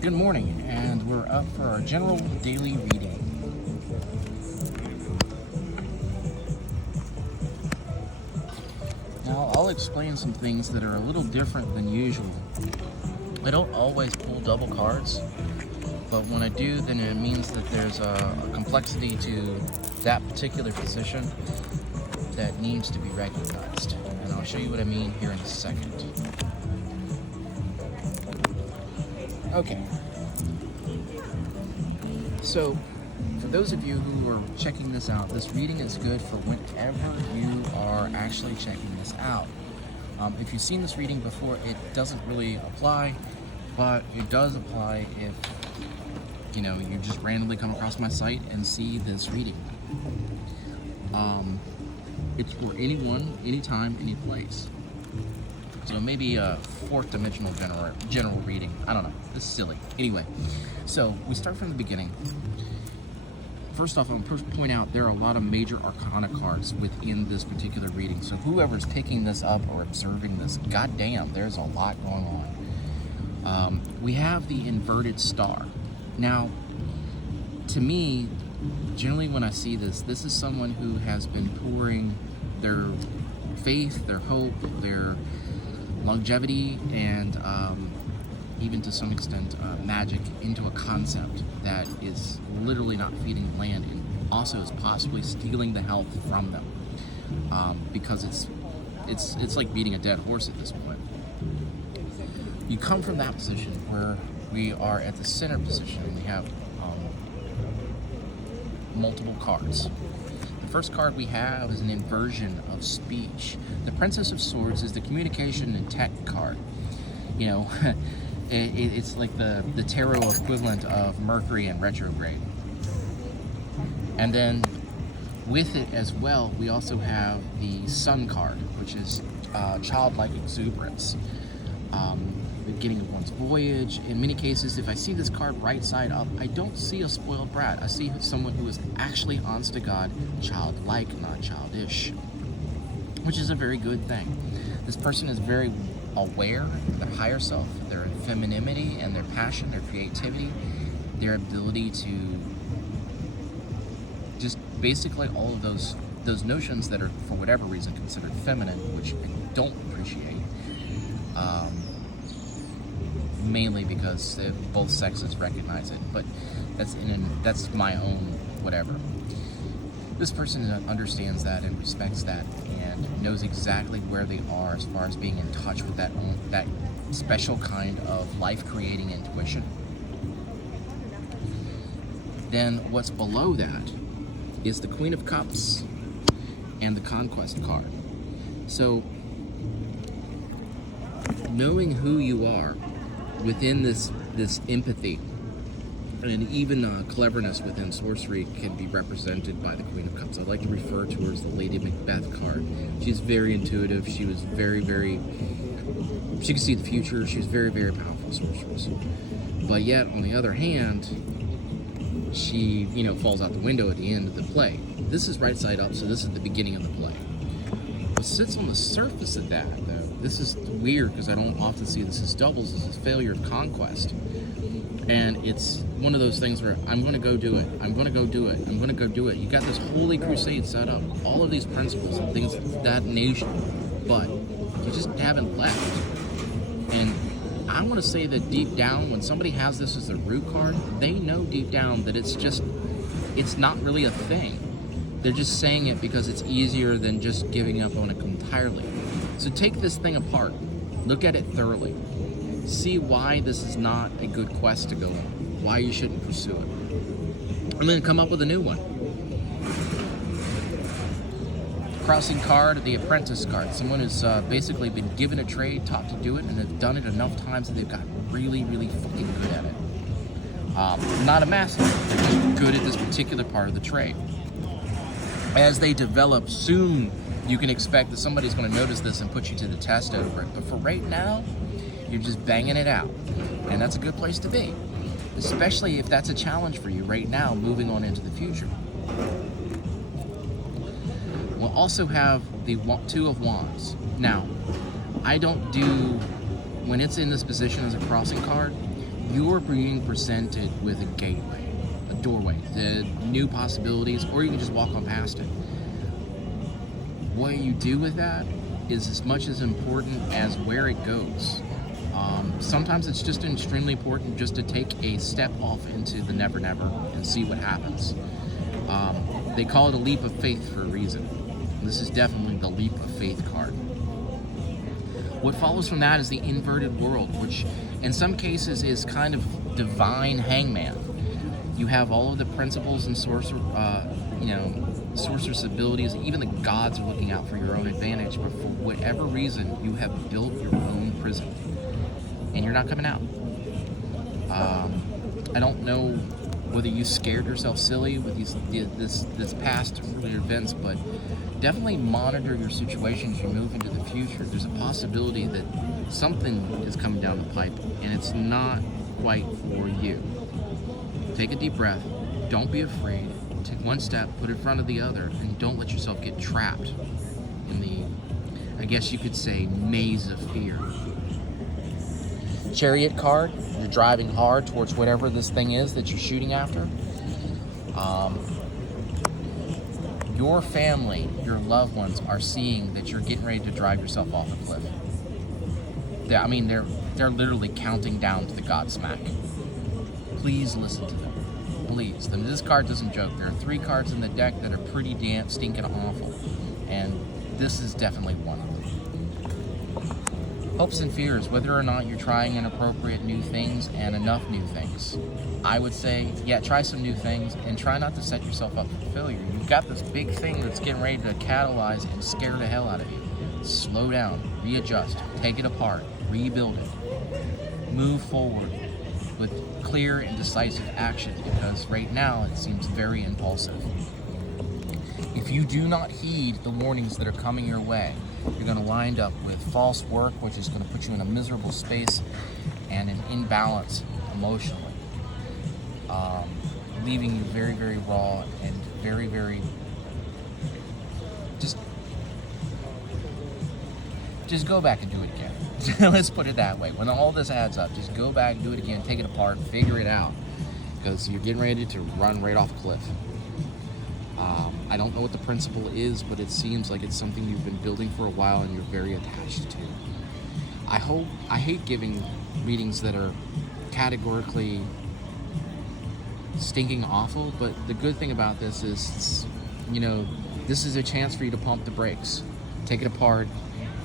Good morning, and we're up for our general daily reading. Now, I'll explain some things that are a little different than usual. I don't always pull double cards, but when I do, then it means that there's a complexity to that particular position that needs to be recognized. And I'll show you what I mean here in a second. Okay. So, for those of you who are checking this out, this reading is good for whenever you are actually checking this out. If you've seen this reading before, it doesn't really apply, but it does apply if you just randomly come across my site and see this reading. It's for anyone, anytime, any place. So maybe a fourth dimensional general reading. I don't know. This is silly. Anyway, so we start from the beginning. First off, I'm going to point out there are a lot of major arcana cards within this particular reading. So whoever's picking this up or observing this, goddamn, there's a lot going on. We have the inverted star. Now, to me, generally when I see this, this is someone who has been pouring their faith, their hope, their longevity, and even to some extent magic into a concept that is literally not feeding the land and also is possibly stealing the health from them, because it's like beating a dead horse at this point. You come from that position where we are at the center position and we have multiple cards. The first card we have is an inversion of speech. The Princess of Swords is the communication and tech card. It's like the tarot equivalent of Mercury in retrograde. And then with it as well, we also have the Sun card, which is childlike exuberance. The beginning of one's voyage. In many cases, if I see this card right side up, I don't see a spoiled brat. I see someone who is actually, honest to God, childlike, not childish, which is a very good thing. This person is very aware of their higher self, their femininity and their passion, their creativity, their ability to just basically all of those notions that are, for whatever reason, considered feminine, which I don't appreciate. Mainly because both sexes recognize it, but that's my own whatever. This person understands that and respects that and knows exactly where they are as far as being in touch with that special kind of life-creating intuition. Then what's below that is the Queen of Cups and the Conquest card. So knowing who you are within this empathy and even cleverness within sorcery can be represented by the Queen of Cups. I like to refer to her as the Lady Macbeth card. She's very intuitive. She was very, she could see the future. She was very, very powerful sorceress. But yet, on the other hand, she, falls out the window at the end of the play. This is right side up, so this is the beginning of the play. What sits on the surface of that, though, this is weird because I don't often see this as doubles, as a failure of conquest. And it's one of those things where I'm going to go do it. I'm going to go do it. I'm going to go do it. You got this holy crusade set up, all of these principles and things of that nation, but you just haven't left. And I want to say that deep down, when somebody has this as their root card, they know deep down that it's not really a thing. They're just saying it because it's easier than just giving up on it entirely. So take this thing apart, look at it thoroughly, see why this is not a good quest to go on, why you shouldn't pursue it, and then come up with a new one. Crossing card, the Apprentice card. Someone who's basically been given a trade, taught to do it, and have done it enough times that they've gotten really, really fucking good at it. Not a master, they're just good at this particular part of the trade. As they develop, soon you can expect that somebody's going to notice this and put you to the test over it. But for right now, you're just banging it out. And that's a good place to be. Especially if that's a challenge for you right now, moving on into the future. We'll also have the Two of Wands. Now, I don't do, when it's in this position as a crossing card, you're being presented with a gateway, a doorway to new possibilities, or you can just walk on past it. What you do with that is as much as important as where it goes. Sometimes it's just extremely important just to take a step off into the never never and see what happens. They call it a leap of faith for a reason. This is definitely the leap of faith card. What follows from that is the inverted world, which in some cases is kind of divine hangman. You have all of the principles and sorcerer's abilities. Even the gods are looking out for your own advantage, but for whatever reason, you have built your own prison, and you're not coming out. I don't know whether you scared yourself silly with this past events, but definitely monitor your situation as you move into the future. There's a possibility that something is coming down the pipe, and it's not quite for you. Take a deep breath. Don't be afraid. Take one step, put it in front of the other, and don't let yourself get trapped in the, I guess you could say, maze of fear. Chariot card, you're driving hard towards whatever this thing is that you're shooting after. Your family, your loved ones are seeing that you're getting ready to drive yourself off a cliff. They're literally counting down to the Godsmack. Please listen to them. Please. This card doesn't joke. There are 3 cards in the deck that are pretty damn stinking awful, and this is definitely one of them. Hopes and fears, whether or not you're trying inappropriate new things and enough new things. I would say, yeah, try some new things and try not to set yourself up for failure. You've got this big thing that's getting ready to catalyze and scare the hell out of you. Slow down, readjust, take it apart, rebuild it. Move forward with clear and decisive action, because right now it seems very impulsive. If you do not heed the warnings that are coming your way, you're going to wind up with false work, which is going to put you in a miserable space and an imbalance emotionally, leaving you very, very raw and very, very just go back and do it again. Let's put it that way. When all this adds up, just go back and do it again, take it apart, figure it out, because you're getting ready to run right off a cliff. I don't know what the principle is, but it seems like it's something you've been building for a while and you're very attached to. I hate giving readings that are categorically stinking awful, but the good thing about this is, this is a chance for you to pump the brakes, take it apart,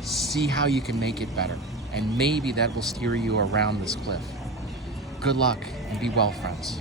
see how you can make it better, and maybe that will steer you around this cliff. Good luck and be well, friends.